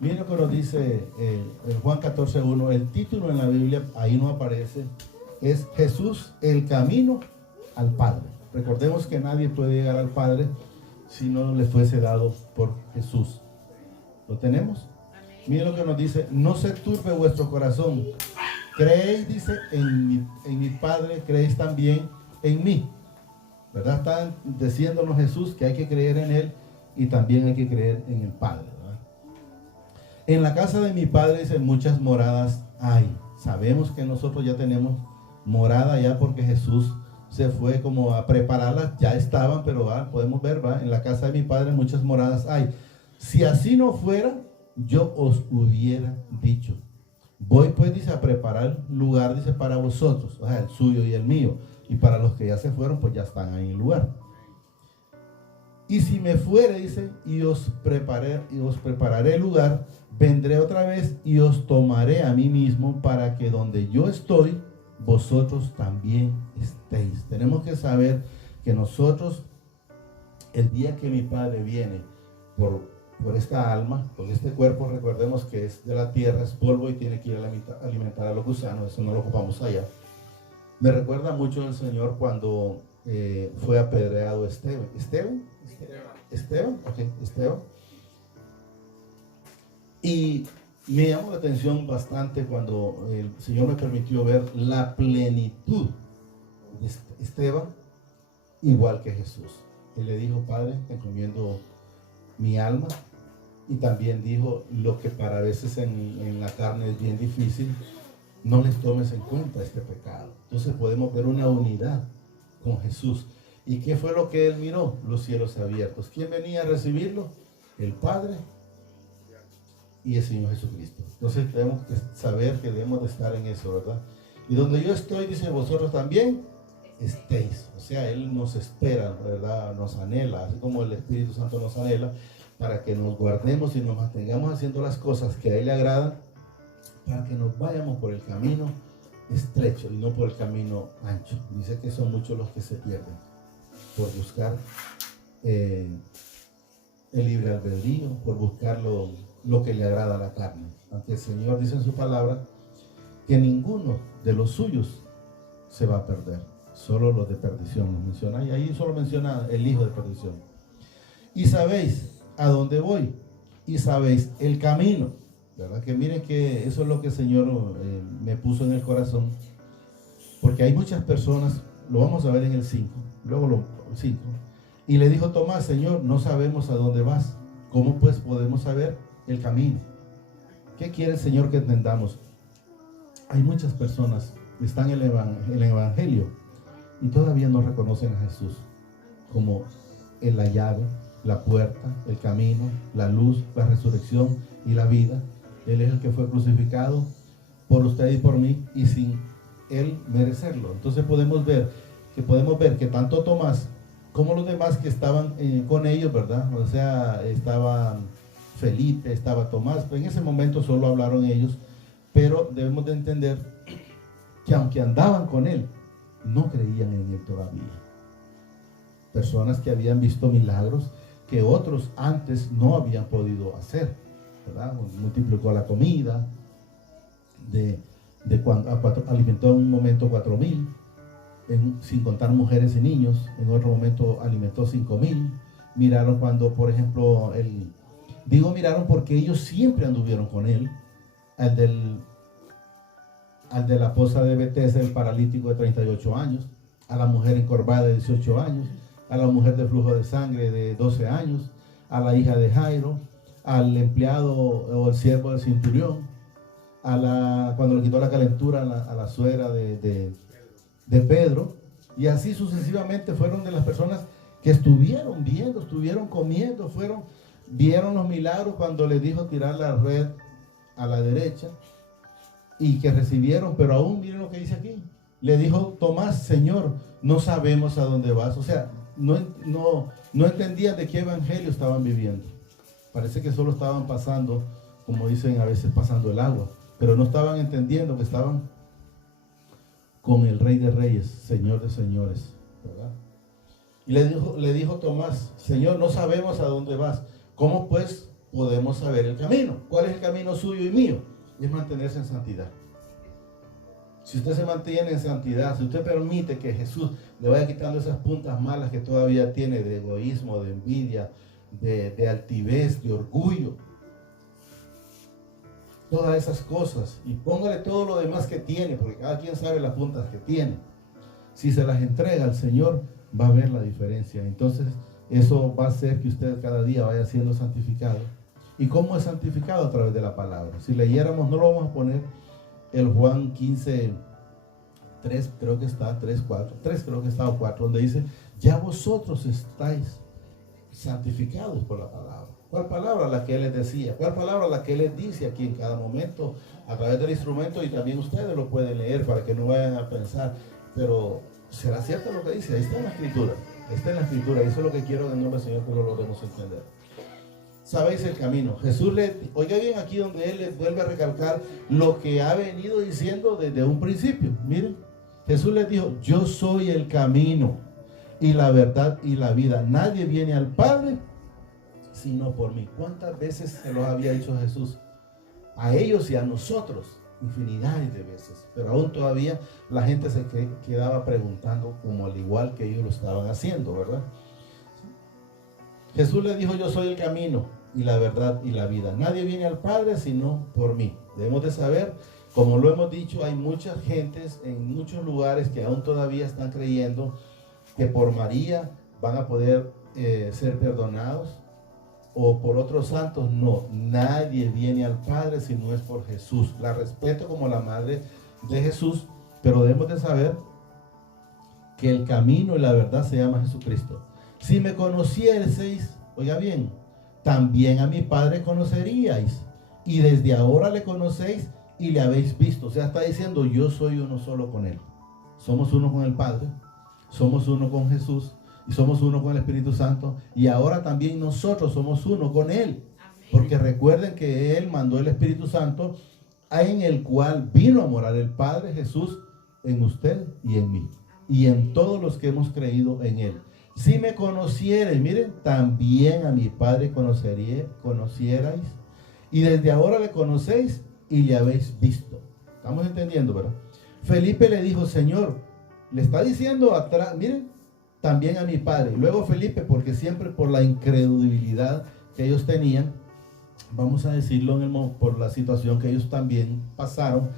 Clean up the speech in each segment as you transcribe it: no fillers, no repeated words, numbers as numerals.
Miren lo que nos dice en Juan 14:1. El título en la Biblia, ahí no aparece, es Jesús, el camino al Padre. Recordemos que nadie puede llegar al Padre si no le fuese dado por Jesús. ¿Lo tenemos? Miren lo que nos dice: no se turbe vuestro corazón. Creéis, dice, en mi Padre, creéis también en mí. ¿Verdad? Está diciéndonos Jesús que hay que creer en Él y también hay que creer en el Padre. ¿Verdad? En la casa de mi Padre, dice, muchas moradas hay. Sabemos que nosotros ya tenemos morada ya porque Jesús se fue como a prepararlas. Ya estaban, pero podemos ver, en la casa de mi Padre muchas moradas hay. Si así no fuera, yo os hubiera dicho. Voy pues, dice, a preparar lugar, dice, para vosotros, o sea, el suyo y el mío. Y para los que ya se fueron, pues ya están ahí en el lugar. Y si me fuere, dice, y os prepararé el lugar, vendré otra vez y os tomaré a mí mismo, para que donde yo estoy, vosotros también estéis. Tenemos que saber que nosotros, el día que mi Padre viene por esta alma, por este cuerpo, recordemos que es de la tierra, es polvo y tiene que ir a alimentar a los gusanos, eso no lo ocupamos allá. Me recuerda mucho el Señor cuando fue apedreado Esteban. Esteban. Y me llamó la atención bastante cuando el Señor me permitió ver la plenitud de Esteban, igual que Jesús. Él le dijo: Padre, te encomiendo mi alma. Y también dijo: lo que para veces en la carne es bien difícil, no les tomes en cuenta este pecado. Entonces podemos ver una unidad con Jesús. ¿Y qué fue lo que él miró? Los cielos abiertos. ¿Quién venía a recibirlo? El Padre y el Señor Jesucristo. Entonces tenemos que saber que debemos de estar en eso, ¿verdad? Y donde yo estoy, dice, vosotros también estéis. O sea, Él nos espera, ¿verdad? Nos anhela, así como el Espíritu Santo nos anhela, para que nos guardemos y nos mantengamos haciendo las cosas que a Él le agradan, para que nos vayamos por el camino estrecho y no por el camino ancho. Dice que son muchos los que se pierden por buscar el libre albedrío, por buscar lo que le agrada a la carne. Aunque el Señor dice en su palabra que ninguno de los suyos se va a perder, solo los de perdición nos menciona, y ahí solo menciona el hijo de perdición. Y sabéis a dónde voy, y sabéis el camino, ¿verdad? Que miren que eso es lo que el Señor me puso en el corazón, porque hay muchas personas, lo vamos a ver en el 5, luego el 5, y le dijo Tomás: Señor, no sabemos a dónde vas, ¿cómo pues podemos saber el camino? ¿Qué quiere el Señor que entendamos? Hay muchas personas que están en el Evangelio y todavía no reconocen a Jesús como la llave, la puerta, el camino, la luz, la resurrección y la vida. Él es el que fue crucificado por usted y por mí, y sin Él merecerlo. Entonces podemos ver que tanto Tomás como los demás que estaban con ellos, ¿verdad? O sea, estaba Felipe, estaba Tomás, pero en ese momento solo hablaron ellos, pero debemos de entender que aunque andaban con Él, no creían en Él todavía. Personas que habían visto milagros que otros antes no habían podido hacer, ¿verdad? Multiplicó la comida, de cuando alimentó en un momento 4,000, sin contar mujeres y niños. En otro momento alimentó 5,000. Miraron cuando, por ejemplo, miraron porque ellos siempre anduvieron con él, al de la poza de Betesda, el paralítico de 38 años, a la mujer encorvada de 18 años, a la mujer de flujo de sangre de 12 años, a la hija de Jairo, al empleado o el siervo del centurión, cuando le quitó la calentura a la suegra de Pedro, y así sucesivamente. Fueron de las personas que estuvieron viendo, estuvieron comiendo, vieron los milagros cuando le dijo tirar la red a la derecha, y que recibieron. Pero aún miren lo que dice aquí: le dijo Tomás: Señor, no sabemos a dónde vas. O sea, no entendían de qué evangelio estaban viviendo. Parece que solo estaban pasando, como dicen a veces, pasando el agua, pero no estaban entendiendo que estaban con el Rey de Reyes, Señor de Señores, ¿verdad? Y le dijo Tomás: Señor, no sabemos a dónde vas, ¿cómo pues podemos saber el camino. ¿Cuál es el camino suyo y mío? Es mantenerse en santidad. Si usted se mantiene en santidad, si usted permite que Jesús le vaya quitando esas puntas malas que todavía tiene de egoísmo, de envidia, de altivez, de orgullo, todas esas cosas, y póngale todo lo demás que tiene, porque cada quien sabe las puntas que tiene. Si se las entrega al Señor, va a ver la diferencia. Entonces, eso va a hacer que usted cada día vaya siendo santificado. ¿Y cómo es santificado? A través de la palabra. Si leyéramos, no lo vamos a poner, el Juan 15, 3 creo que está, 3 creo que está o 4, donde dice, ya vosotros estáis santificados por la palabra. ¿Cuál palabra? La que Él les decía. ¿Cuál palabra? La que Él les dice aquí en cada momento, a través del instrumento, y también ustedes lo pueden leer para que no vayan a pensar, pero ¿será cierto lo que dice? Ahí está en la Escritura. Está en la Escritura, y eso es lo que quiero en el nombre del Señor que lo logremos entender. Sabéis el camino. Jesús oiga bien aquí donde Él les vuelve a recalcar lo que ha venido diciendo desde un principio. Miren, Jesús les dijo, yo soy el camino y la verdad y la vida. Nadie viene al Padre sino por mí. ¿Cuántas veces se los había dicho Jesús? A ellos y a nosotros, infinidades de veces. Pero aún todavía la gente se quedaba preguntando, como al igual que ellos lo estaban haciendo, ¿verdad? Jesús les dijo, yo soy el camino y la verdad y la vida. Nadie viene al Padre sino por mí. Debemos de saber, como lo hemos dicho, hay muchas gentes en muchos lugares que aún todavía están creyendo que por María van a poder ser perdonados, o por otros santos. No, nadie viene al Padre si no es por Jesús. La respeto como la madre de Jesús, pero debemos de saber que el camino y la verdad se llama Jesucristo. Si me conocieseis, oiga bien, también a mi Padre conoceríais, y desde ahora le conocéis y le habéis visto. O sea, está diciendo, yo soy uno solo con Él. Somos uno con el Padre, somos uno con Jesús, y somos uno con el Espíritu Santo, y ahora también nosotros somos uno con Él. Porque recuerden que Él mandó el Espíritu Santo, en el cual vino a morar el Padre Jesús en usted y en mí, y en todos los que hemos creído en Él. Si me conocierais, miren, también a mi Padre conocierais, y desde ahora le conocéis y le habéis visto. ¿Estamos entendiendo, verdad? Felipe le dijo, Señor, le está diciendo atrás, miren, también a mi Padre. Luego Felipe, porque siempre por la incredulidad que ellos tenían, vamos a decirlo por la situación que ellos también pasaron,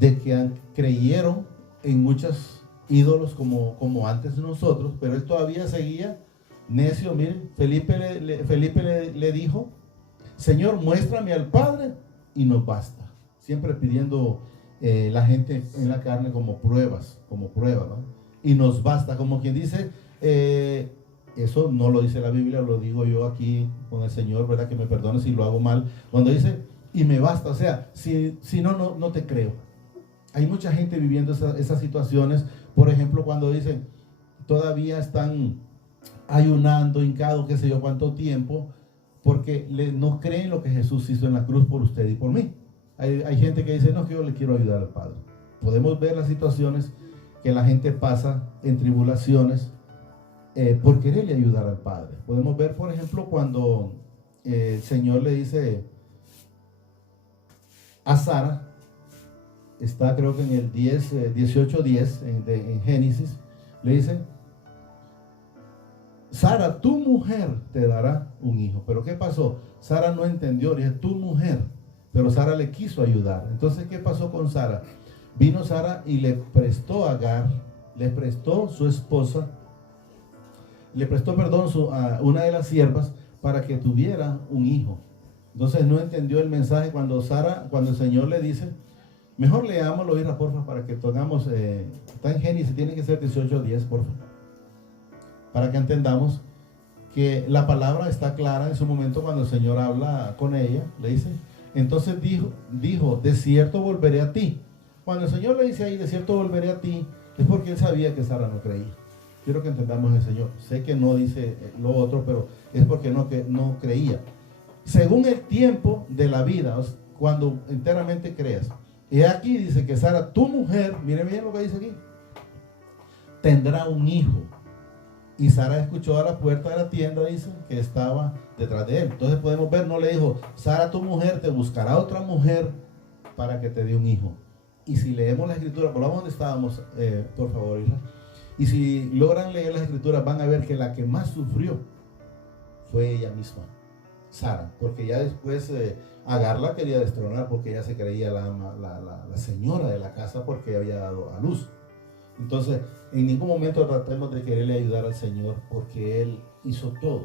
de que creyeron en muchos ídolos como antes de nosotros, pero él todavía seguía necio. Miren, Felipe le dijo, Señor, muéstrame al Padre y nos basta. Siempre pidiendo la gente en la carne como pruebas, ¿no? Y nos basta, como quien dice, eso no lo dice la Biblia, lo digo yo aquí con el Señor, ¿verdad? Que me perdone si lo hago mal. Cuando dice, y me basta, o sea, si no te creo. Hay mucha gente viviendo esas situaciones. Por ejemplo, cuando dicen, todavía están ayunando, hincados, qué sé yo cuánto tiempo, porque no creen lo que Jesús hizo en la cruz por usted y por mí. Hay gente que dice, no, que yo le quiero ayudar al Padre. Podemos ver las situaciones que la gente pasa en tribulaciones por quererle ayudar al Padre. Podemos ver, por ejemplo, cuando el Señor le dice a Sara, está creo que en el 18:10 en Génesis, le dice, Sara, tu mujer te dará un hijo. Pero ¿qué pasó? Sara no entendió, le dice, tu mujer. Pero Sara le quiso ayudar. Entonces, ¿qué pasó con Sara? Vino Sara y le prestó a Agar, le prestó su esposa, le prestó, perdón, a una de las siervas para que tuviera un hijo. Entonces no entendió el mensaje cuando el Señor le dice, mejor leámoslo, Ira, porfa, para que tengamos, está en Génesis, tiene que ser 18:10, porfa, para que entendamos que la palabra está clara en su momento cuando el Señor habla con ella, le dice, entonces dijo, de cierto volveré a ti. Cuando el Señor le dice ahí, de cierto volveré a ti, es porque Él sabía que Sara no creía. Quiero que entendamos el Señor. Sé que no dice lo otro, pero es porque no creía. Según el tiempo de la vida, cuando enteramente creas. Y aquí dice que Sara, tu mujer, miren bien lo que dice aquí, tendrá un hijo. Y Sara escuchó a la puerta de la tienda, dice, que estaba detrás de él. Entonces podemos ver, no le dijo, Sara, tu mujer te buscará otra mujer para que te dé un hijo. Y si leemos la escritura, volvamos donde estábamos, por favor, Isla. Y si logran leer las escrituras, van a ver que la que más sufrió fue ella misma, Sara, porque ya después Agar la quería destronar porque ella se creía la señora de la casa porque había dado a luz. Entonces, en ningún momento tratemos de quererle ayudar al Señor porque Él hizo todo.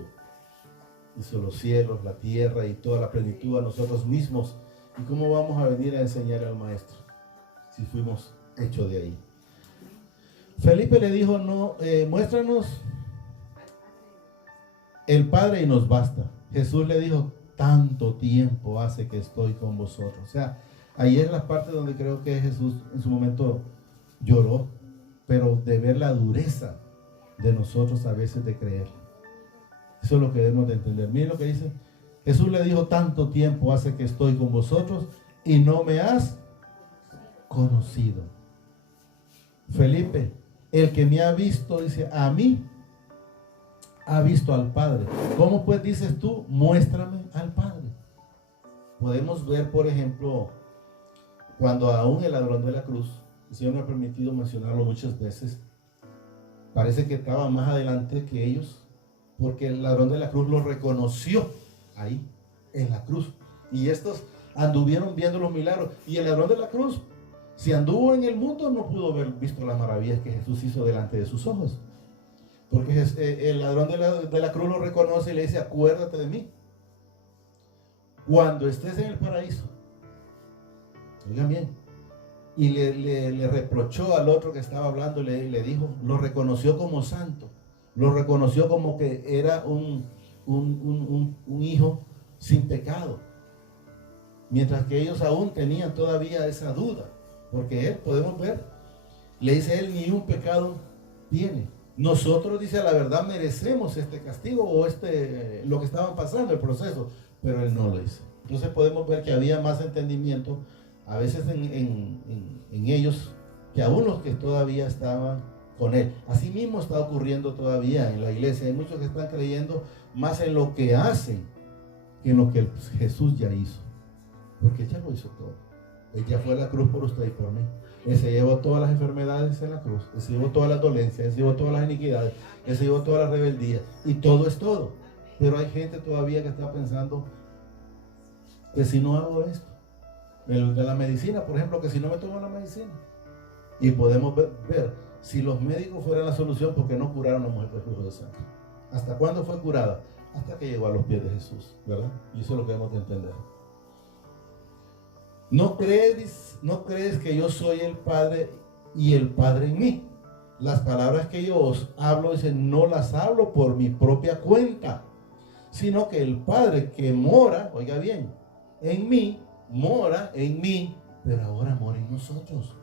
Hizo los cielos, la tierra y toda la plenitud a nosotros mismos. ¿Y cómo vamos a venir a enseñar al Maestro si fuimos hechos de ahí? Felipe le dijo, no, muéstranos el Padre y nos basta. Jesús le dijo, tanto tiempo hace que estoy con vosotros. O sea, ahí es la parte donde creo que Jesús en su momento lloró, pero de ver la dureza de nosotros a veces de creer. Eso es lo que debemos de entender. Miren lo que dice. Jesús le dijo, tanto tiempo hace que estoy con vosotros y no me has conocido. Felipe, el que me ha visto, dice, a mí ha visto al Padre. ¿Cómo pues dices tú? Muéstrame al Padre. Podemos ver, por ejemplo, cuando aún el ladrón de la cruz, el Señor me ha permitido mencionarlo muchas veces, parece que estaba más adelante que ellos, porque el ladrón de la cruz lo reconoció ahí, en la cruz. Y estos anduvieron viendo los milagros. Y el ladrón de la cruz, si anduvo en el mundo, no pudo haber visto las maravillas que Jesús hizo delante de sus ojos. Porque el ladrón de la cruz lo reconoce y le dice, acuérdate de mí cuando estés en el paraíso. Oigan bien. Y le reprochó al otro que estaba hablando, le dijo, lo reconoció como santo, lo reconoció como que era un hijo sin pecado, mientras que ellos aún tenían todavía esa duda, porque él, podemos ver, le dice él, ni un pecado tiene. Nosotros, dice, la verdad merecemos este castigo o lo que estaban pasando, el proceso, pero él no lo hizo. Entonces podemos ver que había más entendimiento a veces en ellos que aún los que todavía estaban con él. Así mismo está ocurriendo todavía en la iglesia. Hay muchos que están creyendo más en lo que hacen que en lo que Jesús ya hizo, porque él ya lo hizo todo. Él ya fue a la cruz por usted y por mí. Él se llevó todas las enfermedades en la cruz, Él se llevó todas las dolencias, Él se llevó todas las iniquidades, Él se llevó todas las rebeldías, y todo es todo. Pero hay gente todavía que está pensando que si no hago esto, de la medicina, por ejemplo, que si no me tomo la medicina. Y podemos ver si los médicos fueran la solución, ¿por qué no curaron a la mujer del flujo de sangre? ¿Hasta cuándo fue curada? Hasta que llegó a los pies de Jesús, ¿verdad? Y eso es lo que debemos de entender. ¿No crees que yo soy el Padre y el Padre en mí? Las palabras que yo os hablo, dicen, no las hablo por mi propia cuenta, sino que el Padre que mora, oiga bien, en mí, mora en mí, pero ahora mora en nosotros.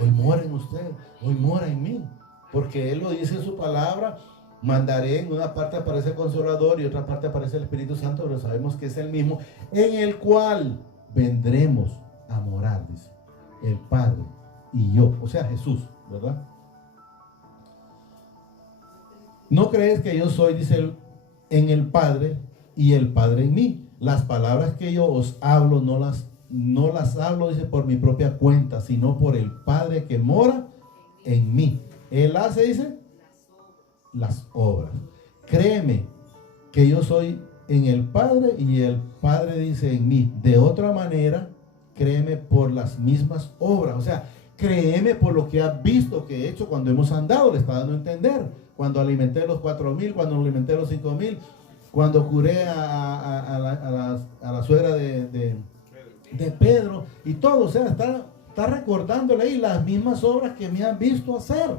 Hoy mora en usted, hoy mora en mí, porque Él lo dice en su palabra. Mandaré, en una parte aparece el Consolador y otra parte aparece el Espíritu Santo, pero sabemos que es el mismo, en el cual vendremos a morar, dice, el Padre y yo, o sea, Jesús, ¿verdad? ¿No crees que yo soy, dice él, en el Padre y el Padre en mí? Las palabras que yo os hablo no las hablo, dice, por mi propia cuenta, sino por el Padre que mora en mí. Él hace, dice, las obras. Créeme que yo soy en el Padre y el Padre, dice, en mí. De otra manera, créeme por las mismas obras. O sea, créeme por lo que has visto que he hecho cuando hemos andado. Le está dando a entender. Cuando alimenté los 4,000, cuando alimenté los 5,000, cuando curé a la suegra de Pedro y todo. O sea, está recordándole ahí las mismas obras que me han visto hacer.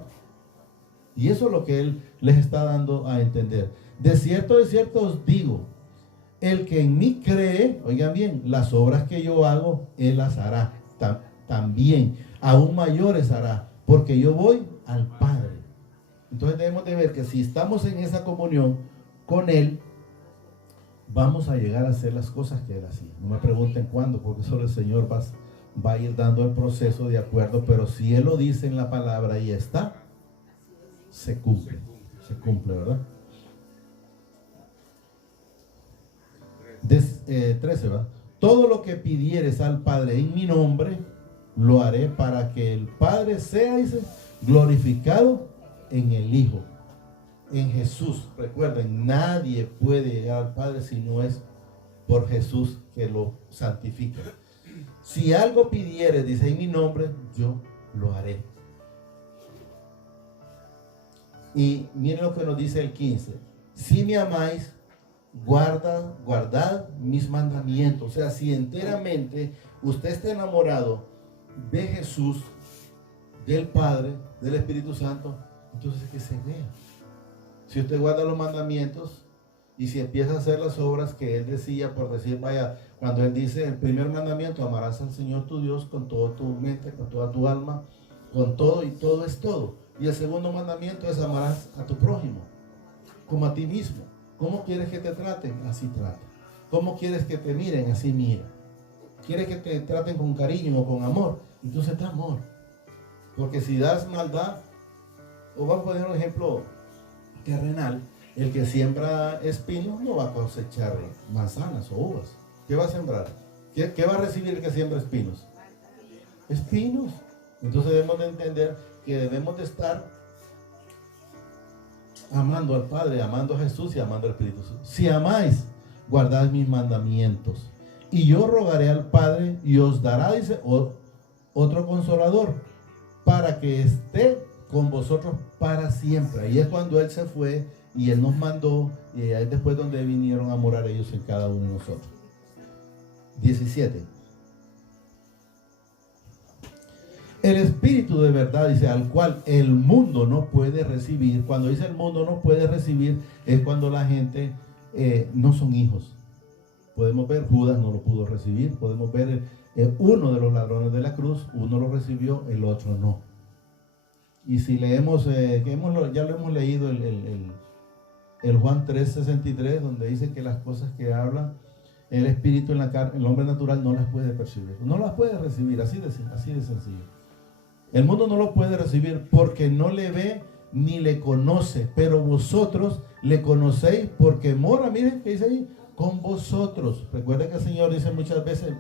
Y eso es lo que Él les está dando a entender. De cierto os digo, el que en mí cree, oigan bien, las obras que yo hago, Él las hará también, aún mayores hará, porque yo voy al Padre. Entonces debemos de ver que si estamos en esa comunión con Él, vamos a llegar a hacer las cosas que Él hacía. No me pregunten cuándo, porque solo el Señor va a ir dando el proceso de acuerdo, pero si Él lo dice en la palabra y está, se cumple. se cumple, ¿verdad? 13, ¿verdad? Todo lo que pidieres al Padre en mi nombre, lo haré para que el Padre sea, dice, glorificado en el Hijo, en Jesús. Recuerden, nadie puede llegar al Padre si no es por Jesús que lo santifica. Si algo pidieres, dice, en mi nombre, yo lo haré. Y miren lo que nos dice el 15. Si me amáis, guardad mis mandamientos. O sea, si enteramente usted está enamorado de Jesús, del Padre, del Espíritu Santo, entonces que se vea. Si usted guarda los mandamientos y si empieza a hacer las obras que Él decía, por decir, vaya, cuando Él dice el primer mandamiento, amarás al Señor tu Dios con toda tu mente, con toda tu alma, con todo, y todo es todo. Y el segundo mandamiento es amarás a tu prójimo como a ti mismo. ¿Cómo quieres que te traten? Así trata. ¿Cómo quieres que te miren? Así mira. ¿Quieres que te traten con cariño o con amor? Entonces da amor. Porque si das maldad, o vamos a poner un ejemplo terrenal, el que siembra espinos no va a cosechar manzanas o uvas. ¿Qué va a sembrar? ¿Qué va a recibir el que siembra espinos? Espinos. Entonces debemos de entender que debemos de estar amando al Padre, amando a Jesús y amando al Espíritu Santo. Si amáis, guardad mis mandamientos. Y yo rogaré al Padre y os dará, dice, otro consolador, para que esté con vosotros para siempre. Ahí es cuando Él se fue y Él nos mandó, y ahí es después donde vinieron a morar ellos en cada uno de nosotros. 17. El Espíritu de verdad, dice, al cual el mundo no puede recibir. Cuando dice el mundo no puede recibir, es cuando la gente no son hijos. Podemos ver, Judas no lo pudo recibir. Podemos ver uno de los ladrones de la cruz, uno lo recibió, el otro no. Y si leemos, ya lo hemos leído, el Juan 3:63, donde dice que las cosas que habla el Espíritu en la carne, el hombre natural no las puede percibir, no las puede recibir, así de sencillo. El mundo no lo puede recibir porque no le ve ni le conoce, pero vosotros le conocéis porque mora, miren que dice ahí, con vosotros. Recuerden que el Señor dice muchas veces,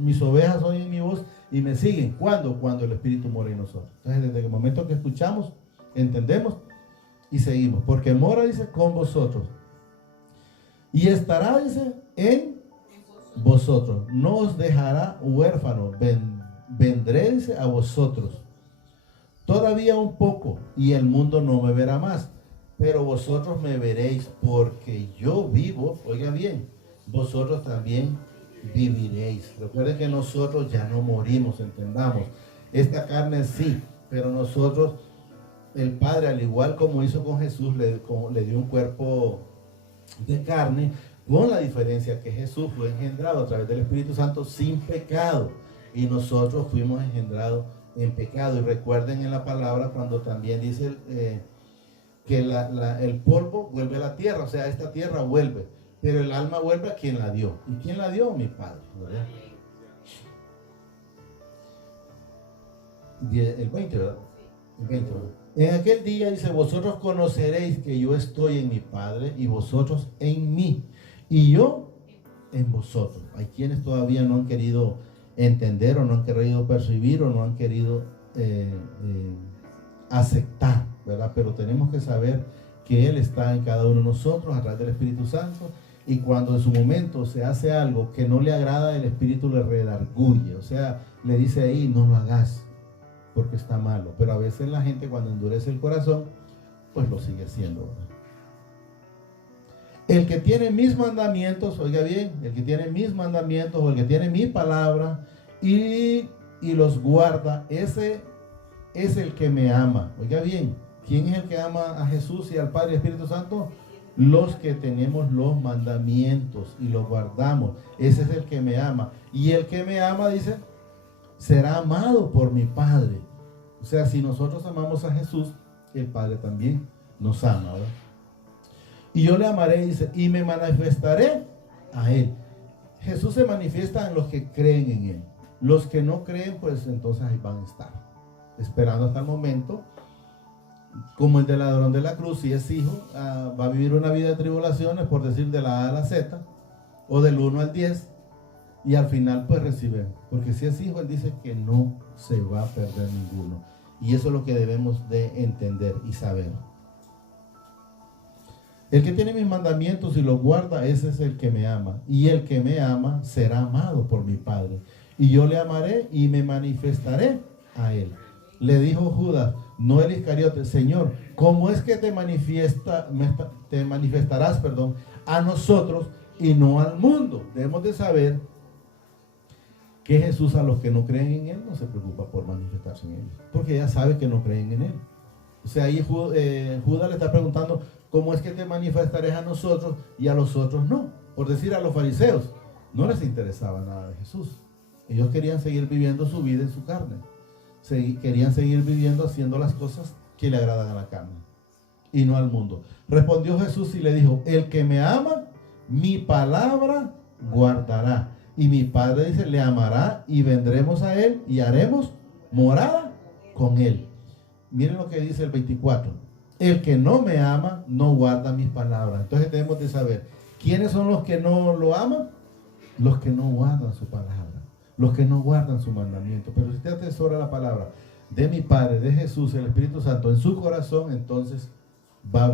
mis ovejas oyen mi voz y me siguen. ¿Cuándo? Cuando el Espíritu mora en nosotros. Entonces, desde el momento que escuchamos, entendemos y seguimos. Porque mora, dice, con vosotros. Y estará, dice, en vosotros. No os dejará huérfanos. Vendré, dice, a vosotros. Todavía un poco y el mundo no me verá más. Pero vosotros me veréis porque yo vivo. Oiga bien, vosotros también viviréis. Recuerden que nosotros ya no morimos, entendamos. Esta carne sí, pero nosotros, el Padre, al igual como hizo con Jesús, le dio un cuerpo de carne, con la diferencia que Jesús fue engendrado a través del Espíritu Santo sin pecado, y nosotros fuimos engendrados en pecado. Y recuerden en la palabra cuando también dice que el polvo vuelve a la tierra, o sea, esta tierra vuelve, pero el alma vuelve a quien la dio. ¿Y quién la dio? Mi Padre, ¿verdad? El 20, ¿verdad? El 20, ¿verdad? En aquel día dice, vosotros conoceréis que yo estoy en mi Padre y vosotros en mí y yo en vosotros. Hay quienes todavía no han querido entender o no han querido percibir o no han querido aceptar, ¿verdad? Pero tenemos que saber que Él está en cada uno de nosotros a través del Espíritu Santo, y cuando en su momento se hace algo que no le agrada, el Espíritu le redarguye, o sea, le dice ahí, no lo hagas porque está malo. Pero a veces la gente, cuando endurece el corazón, pues lo sigue haciendo, ¿verdad? El que tiene mis mandamientos, oiga bien, el que tiene mis mandamientos o el que tiene mi palabra y los guarda, ese es el que me ama. Oiga bien, ¿quién es el que ama a Jesús y al Padre y al Espíritu Santo? Los que tenemos los mandamientos y los guardamos. Ese es el que me ama. Y el que me ama, dice, será amado por mi Padre. O sea, si nosotros amamos a Jesús, el Padre también nos ama, ¿verdad? Y yo le amaré, dice, y me manifestaré a Él. Jesús se manifiesta en los que creen en Él. Los que no creen, pues entonces ahí van a estar, esperando hasta el momento como el del ladrón de la cruz. Si es hijo, va a vivir una vida de tribulaciones, por decir de la A a la Z, o del 1 al 10, y al final pues recibe. Porque si es hijo, él dice que no se va a perder ninguno. Y eso es lo que debemos de entender y saber. El que tiene mis mandamientos y los guarda, ese es el que me ama. Y el que me ama será amado por mi Padre. Y yo le amaré y me manifestaré a él. Le dijo Judas, no el Iscariote, Señor, ¿cómo es que te manifestarás, a nosotros y no al mundo? Debemos de saber que Jesús, a los que no creen en él, no se preocupa por manifestarse en ellos, porque ya sabe que no creen en él. O sea, ahí Judas le está preguntando, ¿cómo es que te manifestarás a nosotros y a los otros no? Por decir, a los fariseos no les interesaba nada de Jesús. Ellos querían seguir viviendo su vida en su carne. Querían seguir viviendo haciendo las cosas que le agradan a la carne y no al mundo. Respondió Jesús y le dijo, el que me ama, mi palabra guardará. Y mi Padre, dice, le amará y vendremos a él y haremos morada con él. Miren lo que dice el 24. El que no me ama no guarda mis palabras. Entonces debemos de saber, ¿quiénes son los que no lo aman? Los que no guardan su palabra, los que no guardan su mandamiento. Pero si usted atesora la palabra de mi Padre, de Jesús, el Espíritu Santo en su corazón, entonces va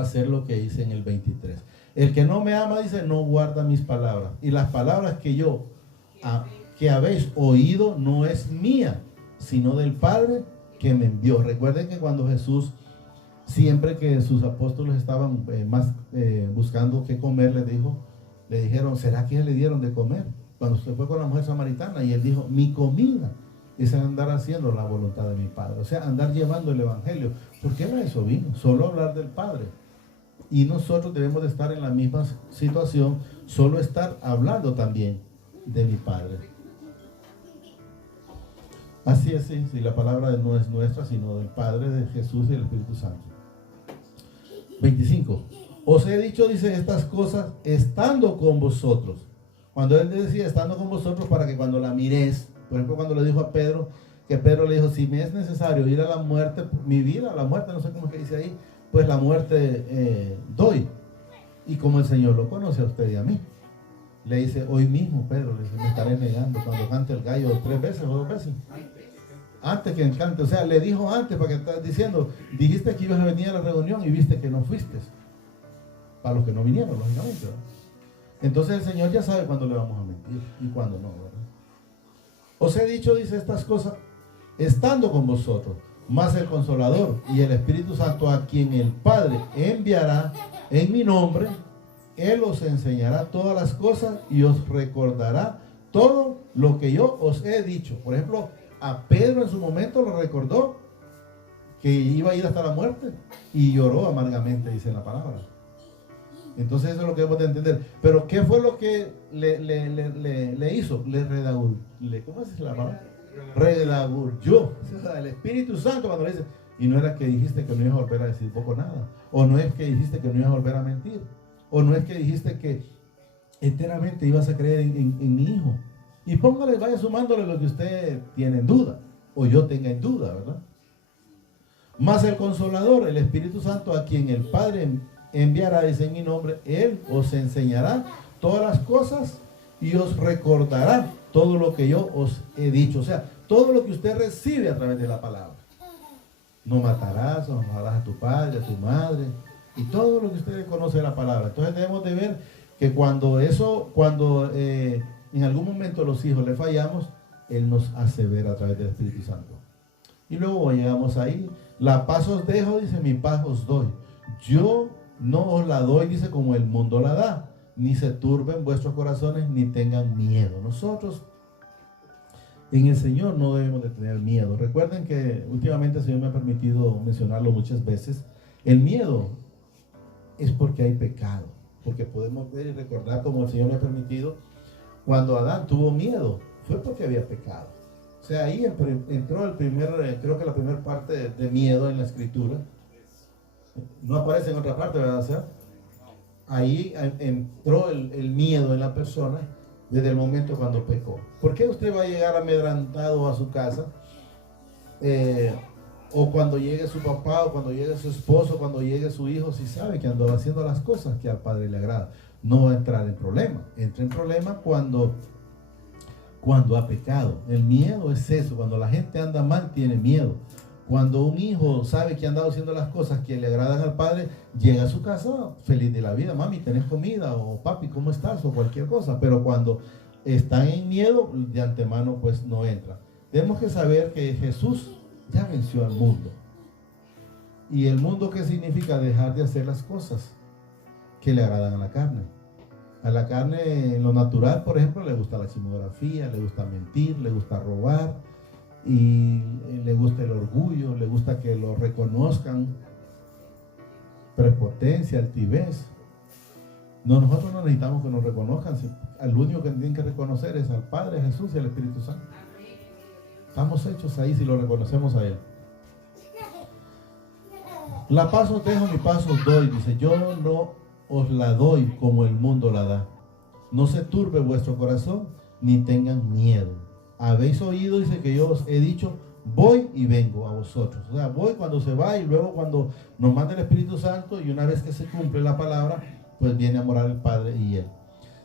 a ser lo que dice en el 23. El que no me ama, dice, no guarda mis palabras. Y las palabras que habéis oído no es mía, sino del Padre que me envió. Recuerden que cuando Jesús, siempre que sus apóstoles estaban buscando qué comer, le dijeron, ¿será que le dieron de comer? Cuando se fue con la mujer samaritana, y él dijo, mi comida es andar haciendo la voluntad de mi Padre. O sea, andar llevando el evangelio. Porque él a eso vino, solo hablar del Padre. Y nosotros debemos de estar en la misma situación, solo estar hablando también de mi Padre. Así es, sí, la palabra no es nuestra, sino del Padre, de Jesús y del Espíritu Santo. 25. Os he dicho, dice, estas cosas estando con vosotros. Cuando él decía estando con vosotros, para que cuando la miréis, por ejemplo, cuando le dijo a Pedro, que Pedro le dijo, si me es necesario ir a la muerte, mi vida, a la muerte, no sé cómo es que dice ahí, pues la muerte doy. Y como el Señor lo conoce a usted y a mí, le dice, hoy mismo, Pedro, le dice, me estaré negando cuando cante el gallo 3 veces o 2 veces. Antes que cante, o sea, le dijo antes, para que estás diciendo, dijiste que ibas a venir a la reunión y viste que no fuiste. Para los que no vinieron, lógicamente, ¿verdad? Entonces el Señor ya sabe cuándo le vamos a mentir y cuándo no, ¿verdad? Os he dicho, dice, estas cosas estando con vosotros, más el Consolador y el Espíritu Santo, a quien el Padre enviará en mi nombre, Él os enseñará todas las cosas y os recordará todo lo que yo os he dicho. Por ejemplo, a Pedro en su momento lo recordó que iba a ir hasta la muerte y lloró amargamente, dice la palabra. Entonces eso es lo que debemos de entender. Pero ¿qué fue lo que le hizo? ¿Cómo se llama? Redagulló. El Espíritu Santo cuando le dice, y no era que dijiste que no ibas a volver a decir poco nada, o no es que dijiste que no ibas a volver a mentir, o no es que dijiste que enteramente ibas a creer en mi hijo. Y póngale, vaya sumándole lo que usted tiene en duda, o yo tenga en duda, ¿verdad? Más el Consolador, el Espíritu Santo, a quien el Padre enviará, dice, en mi nombre, Él os enseñará todas las cosas y os recordará todo lo que yo os he dicho. O sea, todo lo que usted recibe a través de la palabra. No matarás, honrarás a tu padre, a tu madre, y todo lo que usted conoce de la palabra. Entonces debemos de ver que cuando en algún momento los hijos le fallamos, Él nos hace ver a través del Espíritu Santo. Y luego llegamos ahí, la paz os dejo, dice, mi paz os doy. Yo no os la doy, dice, como el mundo la da. Ni se turben vuestros corazones, ni tengan miedo. Nosotros en el Señor no debemos de tener miedo. Recuerden que últimamente el Señor me ha permitido mencionarlo muchas veces. El miedo es porque hay pecado. Porque podemos ver y recordar como el Señor me ha permitido. Cuando Adán tuvo miedo, fue porque había pecado. O sea, ahí entró creo que la primera parte de miedo en la Escritura. No aparece en otra parte, ¿verdad? O sea, ahí entró el miedo en la persona desde el momento cuando pecó. ¿Por qué usted va a llegar amedrantado a su casa O cuando llegue su papá, o cuando llegue su esposo, cuando llegue su hijo, si sabe que andó haciendo las cosas que al padre le agrada. No va a entrar en problema. Entra en problema cuando ha pecado. El miedo es eso. Cuando la gente anda mal, tiene miedo. Cuando un hijo sabe que ha andado haciendo las cosas que le agradan al padre, llega a su casa feliz de la vida. Mami, ¿tenés comida? O papi, ¿cómo estás? O cualquier cosa. Pero cuando están en miedo, de antemano pues no entra. Tenemos que saber que Jesús ya venció al mundo. ¿Y el mundo qué significa? Dejar de hacer las cosas que le agradan a la carne. A la carne, en lo natural, por ejemplo, le gusta la chismografía, le gusta mentir, le gusta robar, y le gusta el orgullo, le gusta que lo reconozcan, prepotencia, altivez. No, nosotros no necesitamos que nos reconozcan. Al único que tienen que reconocer es al Padre, a Jesús y al Espíritu Santo. Estamos hechos ahí si lo reconocemos a Él. La paz os dejo, mi paz os doy. Dice, yo no os la doy como el mundo la da. No se turbe vuestro corazón, ni tengan miedo. Habéis oído, dice, que yo os he dicho, voy y vengo a vosotros. O sea, voy cuando se va, y luego cuando nos manda el Espíritu Santo, y una vez que se cumple la palabra, pues viene a morar el Padre y Él.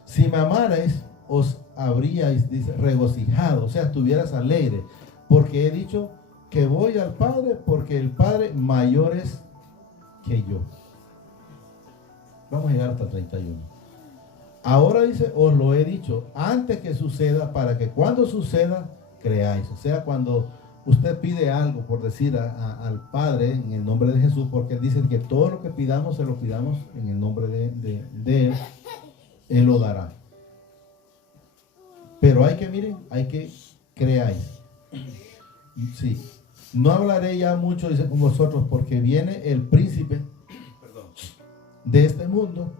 Si me amarais, os habríais, dice, regocijado, o sea, estuvieras alegre, porque he dicho que voy al Padre, porque el Padre mayor es que yo. Vamos a llegar hasta 31. Ahora dice, os lo he dicho antes que suceda, para que cuando suceda, creáis. O sea, cuando usted pide algo, por decir al Padre, en el nombre de Jesús, porque Él dice que todo lo que pidamos, se lo pidamos en el nombre de Él, Él lo dará. Pero hay que, miren, hay que creáis. Sí. No hablaré ya mucho, dice, con vosotros, porque viene el príncipe de este mundo,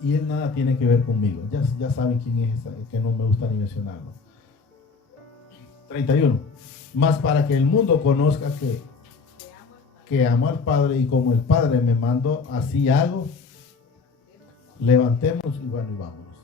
y él nada tiene que ver conmigo. Ya saben quién es esa, que no me gusta ni mencionarlo. 31. Más para que el mundo conozca que amo al Padre, y como el Padre me mandó, así hago. Levantemos y bueno, y vámonos.